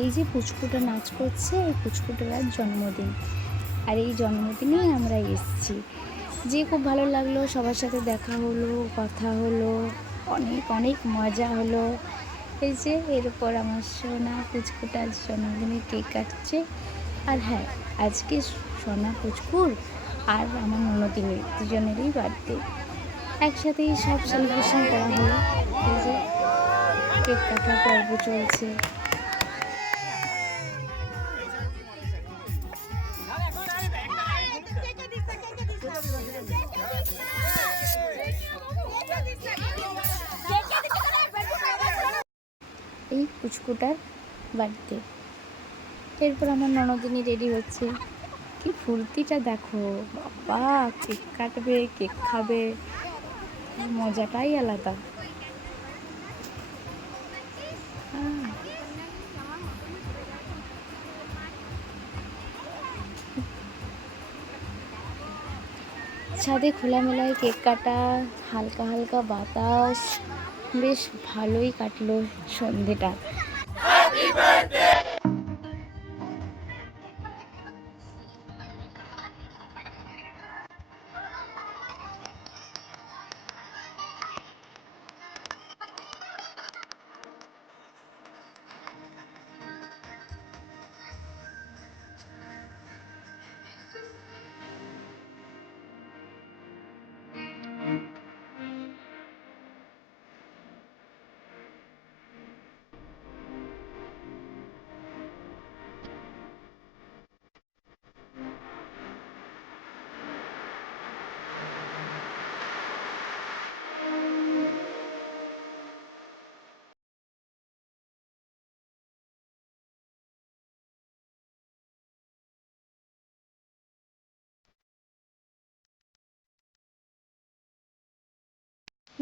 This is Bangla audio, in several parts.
এই যে পুচকুটা নাচ করছে, এই পুচকুটার আজ জন্মদিন। আর এই জন্মদিনেই আমরা এসেছি, যে খুব ভালো লাগলো, সবার সাথে দেখা হলো, কথা হলো, অনেক অনেক মজা হলো। এই যে এরপর আমার সোনা পুচকুটা আজ জন্মদিনে কেক কাটছে। আর হ্যাঁ, আজকে সোনা পুচকুর আর আমার ননদিনের দুজনেরই বার্থডে, একসাথেই সব সেলিব্রেশন করা হলো। এই যে কেক কাটার পর্ব চলছে। এই পুচকুটার বার্থডে। এরপর আমার ননদিনী রেডি হচ্ছে। কি ফুর্তিটা দেখো, বাবা কেক কাটবে, কেক খাবে, মজাটাই আলাদা। ছাদে খোলামেলায় কেক কাটা, হালকা হালকা বাতাস, বেশ ভালোই কাটলো সন্ধেটা।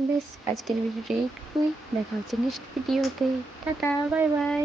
বেশ, আজকের ভিডিওটা এইটুকুই। দেখা হচ্ছে নেক্সট ভিডিওতে। Tata, bye bye.